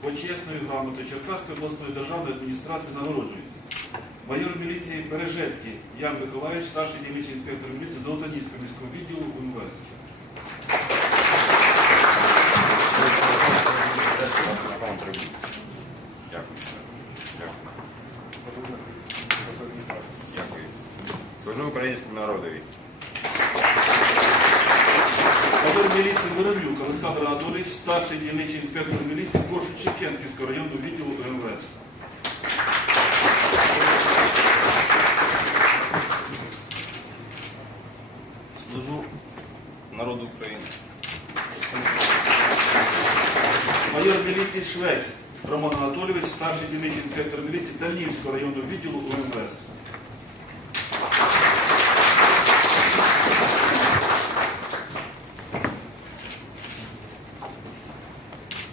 почесною грамотою Черкаської обласної державної адміністрації нагороджується. Майор міліції Бережецький Ян Миколаївич, старший дільничний інспектор міліції Золотоніського міського відділу УМВС. Дякую. Дякую. Дякую. Служу українському народові. Майор міліції Воробюк Олександр Анатолійович, старший дільничний інспектор міліції Коршун-Чекенківського районного відділу УМВС. Служу народу України. Майор міліції Швець Роман Анатолійович, старший дільничний інспектор міліції Данівського районного відділу УМВС.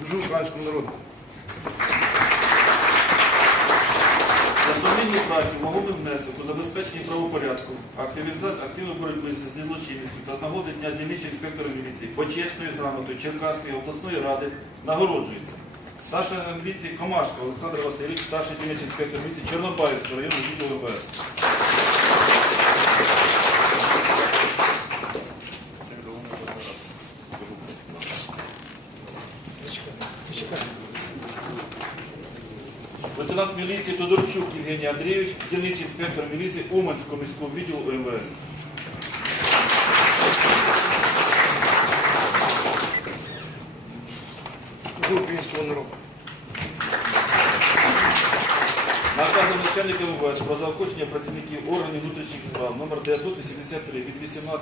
Служу українському народу. За сумлінну працю, вагомий внесок у забезпеченні правопорядку, активної боротьби з злочинністю та з нагоди Дня дільничого інспектора міліції почесною грамотою Черкаської обласної ради нагороджується. Старший міліції Комашко Олександр Васильович, старший дільничний інспектор міліції Чорнобаївського районного відділу ВВС. Лейтенант міліції Тодорчук Євгеній Андрійович, дільничний інспектор міліції Уманського міського відділу МВС. Служу українському народу. Наказом начальника МВС про заохочення працівників органів внутрішніх справ номер 983 від 18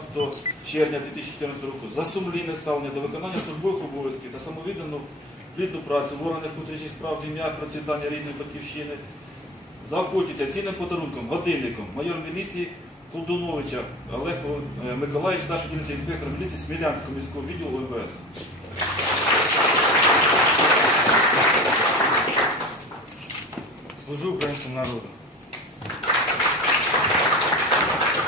червня 2014 року за сумлінне ставлення до виконання службових обов'язків та самовіддану плідну працю в органах внутрішніх справ в ім'я процвітання рідної батьківщини заохочується цінним подарунком, годинником майор міліції Колдуновича Олег е, Миколаївич, старший дільничний інспектор міліції Смілянського міського відділу МВС. Служу українському народу.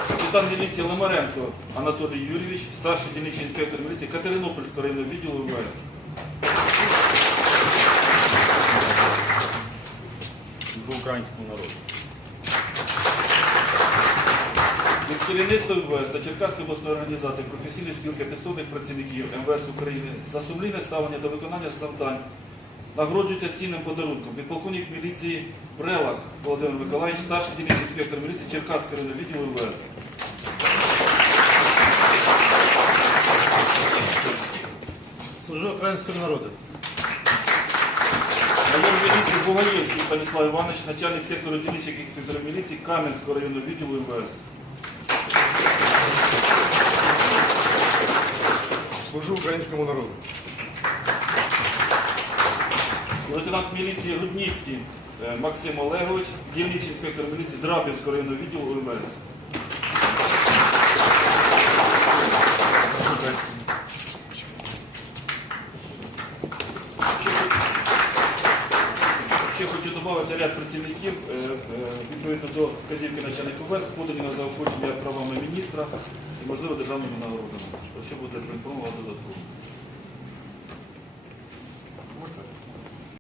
Капітан міліції Ломаренко Анатолій Юрійович, старший дільничний інспектор міліції Катеринопольського районного відділу МВС. Служу українському народу. Від керівництва МВС та Черкаської обласної організації професійної спілки атестованих працівників МВС України за сумлінне ставлення до виконання завдань нагороджується цінним подарунком. Підполковник міліції Брелах Володимир Миколаївич, старший дільничний інспектор міліції районного відділу МВС. Служу українському народу. Бугаєвський Станіслав Іванович, начальник сектору дільничих інспекторів міліції Кам'янського районного відділу МВС. Служу українському народу. Лейтенант міліції Рудніцький е, Максим Олегович, дільничний інспектор міліції Драбівського районного відділу МВС. Ще хочу додати ряд працівників е, е, відповідно до вказівки начальника ВЕС, подані на заохочення правами міністра і, можливо, державними нагородами. Що буде проінформувати додатково.